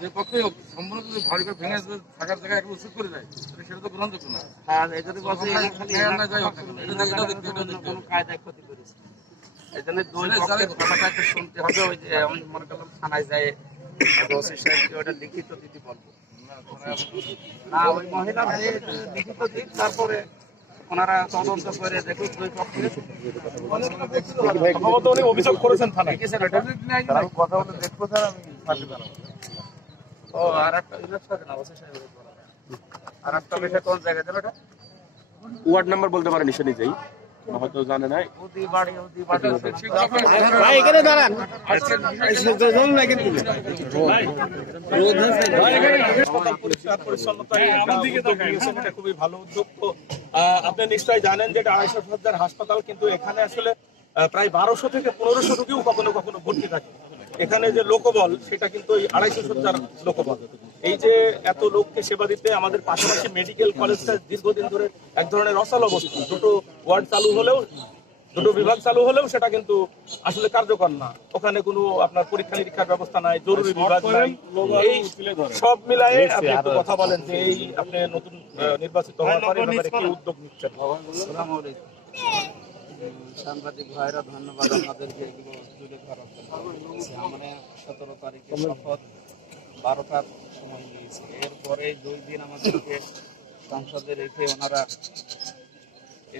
যে পক্ষে সম্পূর্ণ যদি ভারী করে ভেঙে থাকার জায়গায় একটু উচিত করে দেয় সেটা তো গ্রহণযোগ্য না। আর এই যদি বলছে কোনো কায়দায় ক্ষতি করেছে, এই জন্য দুই পক্ষের কথাটা একটু শুনতে হবে। ওই যে আমি মনে করলাম থানায় যায় ওসি সাহেবকে ওটা লিখিত দিতে বলবো না, ওই মহিলা লিখিত দিক, তারপরে ওনারা তদন্ত করে দেখুক দুই পক্ষে। অভিযোগ করেছেন থানায়, কথা বলে দেখবো স্যার, আমি পাঠিয়ে জানাবো। ও আর একটা ওসি সাহেব আর একটা বিষয় কোন জায়গায় যাবে এটা ওয়ার্ড নাম্বার বলতে পারেন সে নিজেই, হয়তো জানে নাই। ওদি বাড়ি এখানে দাঁড়ান, খুবই ভালো উদ্যোগ। তো আপনি নিশ্চয়ই জানেন যে 250 শয্যার হাসপাতাল, কিন্তু এখানে আসলে প্রায় 1200 থেকে 1500 রোগীও কখনো কখনো ভর্তি থাকে। এখানে যে লোকবল সেটা কিন্তু ওই 250 শয্যার লোকবল। এই যে এত লোককে সেবা দিতে আমাদের পাশাপাশি মেডিকেল কলেজটা দীর্ঘদিন ধরে এক ধরনের অচল অবস্থা। দুটো ওয়ার্ড চালু হলেও, দুটো বিভাগ চালু হলেও সেটা কিন্তু আসলে কার্যকর না। ওখানে কোনো আপনার পরীক্ষা নিরীক্ষার ব্যবস্থা নাই, জরুরি বিভাগ নাই। এই সব মিলায়ে আপনি একটু কথা বলেন যে এই আপনি নতুন নির্বাচিত হওয়ার পরে কি উদ্যোগ নিচ্ছেন? সাংবাদিক ভাইরা ধন্যবাদ আমাদেরকে এগুলো তুলে ধরার জন্য। আমরা 17 তারিখে শপথ 12টার সময় নিয়েছি, এরপরে 2 দিন আমাদেরকে সংসদে রেখে ওনারা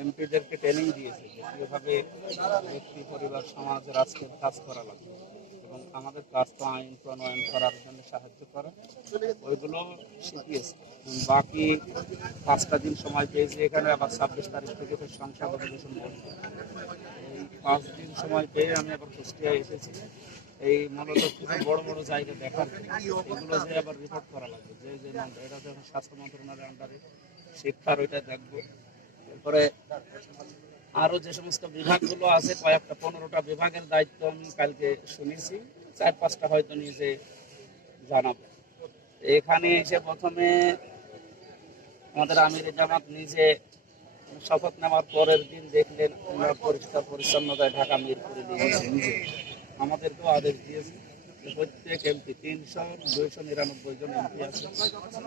এমপিদেরকে ট্রেনিং দিয়েছে যে কীভাবে ব্যক্তি, পরিবার, সমাজ, রাষ্ট্রের কাজ করা লাগবে এবং আমাদের কাজ তো আইন প্রণয়ন করার জন্য সাহায্য করা, ওইগুলো শিখিয়েছে। বাকি 5টা দিন সময় পেয়েছি এখানে, আবার 26 তারিখ থেকে তো সংসদ অধিবেশন বলছে। এই 5 দিন সময় পেয়ে আমি আবার কুষ্টিয়ায় এসেছি এই মূলত কিছু বড় বড় জায়গা দেখার, এগুলো যে আবার রিপোর্ট করা লাগবে যে যে মন্ত্র, এটা তো স্বাস্থ্য মন্ত্রণালয়ের আন্ডারে, শিক্ষার ওইটা দেখবো। এরপরে আরো যে সমস্ত বিভাগগুলো আছে, কয়েকটা 15টা বিভাগের দায়িত্ব আমি কালকে শুনেছি, 4-5টা হয়তো নিজে জানাবো। এখানে এসে প্রথমে আমাদের আমিরে জামাত নিজে শপথ নেওয়ার পরের দিন দেখলেন আমরা পরিষ্কার পরিচ্ছন্নতায় ঢাকা মিরপুরে নিয়েছি নিজে। আমাদেরকেও আদেশ দিয়েছে প্রত্যেক এমপি, 300-299 জন এমপি আছে,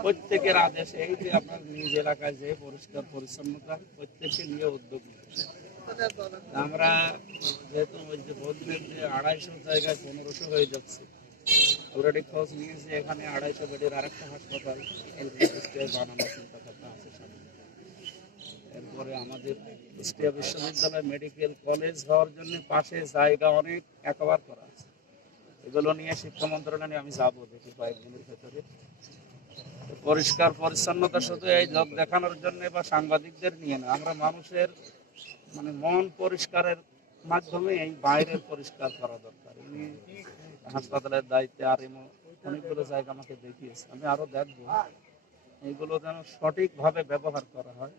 প্রত্যেকের আদেশে এই যে আপনার নিজ এলাকায় যে পরিষ্কার পরিচ্ছন্নতা প্রত্যেককে নিয়ে উদ্যোগ নিয়েছে। আমরা যেহেতু ওই যে বললেন যে 250 জায়গায় 1500 হয়ে যাচ্ছে, অলরেডি খোঁজ নিয়েছি এখানে 250 বেডের আরেকটা হাসপাতাল বানানোর চিন্তা ভাবনা আছে সামনে। এরপরে আমাদের কুষ্টিয়া বিশ্ববিদ্যালয় মেডিকেল কলেজ হওয়ার জন্য পাশে জায়গা অনেক একবার করা আছে, এগুলো নিয়ে শিক্ষা মন্ত্রণালয়ে আমি যাবো দেখি কয়েকদিনের ভেতরে। পরিষ্কার পরিচ্ছন্নতা শুধু এই লোক দেখানোর জন্য বা সাংবাদিকদের নিয়ে না, আমরা মানুষের মানে মন পরিষ্কারের মাধ্যমে এই বাইরের পরিষ্কার করা দরকার। উনি হাসপাতালের দায়িত্বে আর অনেকগুলো জায়গা আমাকে দেখিয়েছে, আমি আরো দেখবো এইগুলো যেন সঠিকভাবে ব্যবহার করা হয়।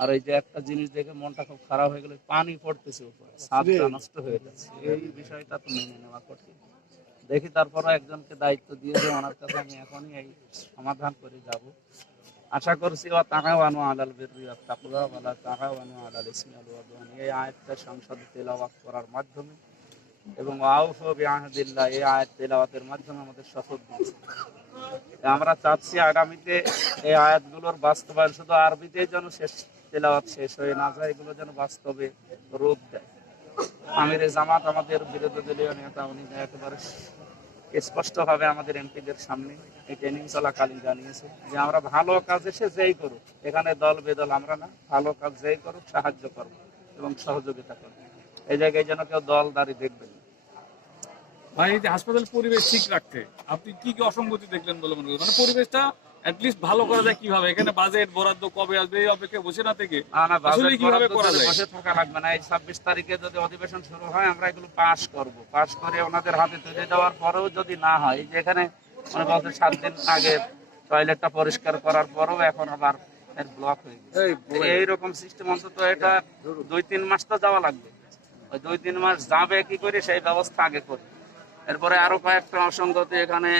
আর এই যে একটা জিনিস দেখে মনটা খুব খারাপ হয়ে গেল, পানি পড়তেছে উপরে, ছাদটা নষ্ট হয়ে যাচ্ছে, এই বিষয়টা তো মেনে নেওয়া কঠিন। দেখি তারপরে একজনকে দায়িত্ব দিয়েছে, ওনার কাছে আমি এখনই এই সমাধান করে যাব। আশা করছি ওয়া তাআওয়ানু আলাল বিররি ওয়াত তাকওয়া ওয়া লা তাআওয়ানু আলাল ইসমি ওয়াল উদওয়ান, এই আয়াতটা সংসদে তেলাওয়াত করার মাধ্যমে এবং আউফু বিআহদিল্লাহ, এই আয়াত তেলাওয়াতের মাধ্যমে আমাদের শপথ দিয়েছে। আমরা চাচ্ছি আগামীতে এই আয়াতগুলোর বাস্তবায়ন শুধু আরবিতে যেন তেলাওয়াত শেষ হয়ে না যায়, এগুলো যেন বাস্তবে রূপ দেয়। আমিরে জামাত আমাদের বিরোধী দলীয় নেতা, উনি একেবারে স্পষ্টভাবে আমাদের এমপিদের সামনে এই ট্রেনিং চলাকালীন জানিয়েছে যে আমরা ভালো কাজ এসে যেই করুক, এখানে দল বেদল আমরা না, ভালো কাজ যেই করুক সাহায্য করব এবং সহযোগিতা করব, এই জায়গায় যেন কেউ দলদারি দেখবেন না। ভাই, এই যে হাসপাতাল পরিবেশ ঠিক রাখতে আপনি কি কি অসঙ্গতি দেখলেন বলে মনে করেন? মানে পরিবেশটা অ্যাটলিস্ট ভালো করা যায় কিভাবে? এখানে বাজেট বরাদ্দ কবে আসবে এই অপেক্ষা বসে না থেকে আসলে কিভাবে করা যায়? বসে থাকা লাগবে না, এই 26 তারিখে যদি অধিবেশন শুরু হয় আমরা এগুলো পাস করব, পাস করে ওনাদের হাতে তুলে দেওয়ার পরেও যদি না হয়, যে এখানে মানে বলতে 7 দিন আগে টয়লেটটা পরিষ্কার করার পরেও এখন আবার ব্লক হয়ে গেছে, এইরকম সিস্টেম অন্তত এটা 2-3 মাস তো যাওয়া লাগবে। ওই 2-3 মাস যাবে কি করে সেই ব্যবস্থা আগে করি। এরপরে আরো কয়েকটা অসঙ্গতি, এখানে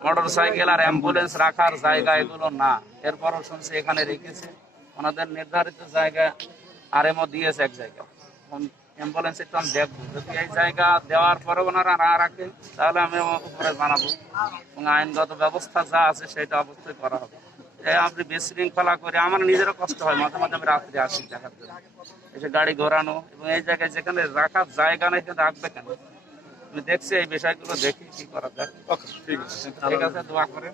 মোটর সাইকেল আর অ্যাম্বুলেন্স রাখার জায়গা এগুলো না, এরপরও শুনছি এখানে রেখেছে ওনাদের নির্ধারিত জায়গা আরএমও দিয়েছে এক জায়গায়, অ্যাম্বুলেন্স একটু আমি দেখবো, যদি এই জায়গা দেওয়ার পরে ওনারা না রাখে তাহলে আমি উপরে জানাবো এবং আইনগত ব্যবস্থা যা আছে সেটা অবশ্যই করা হবে। আপনি বিশৃঙ্খলা করে আমার নিজেরও কষ্ট হয়, মাঝে মাঝে আমি রাত্রে আসি দেখার জন্য, এসে গাড়ি ঘোরানো এবং এই জায়গায় যেখানে রাখার জায়গা নেই সেখানে রাখবে কেন? আমি দেখছি এই বিষয়গুলো, দেখি কি করা যায়। ঠিক আছে। ঠিক আছে, দোয়া করে।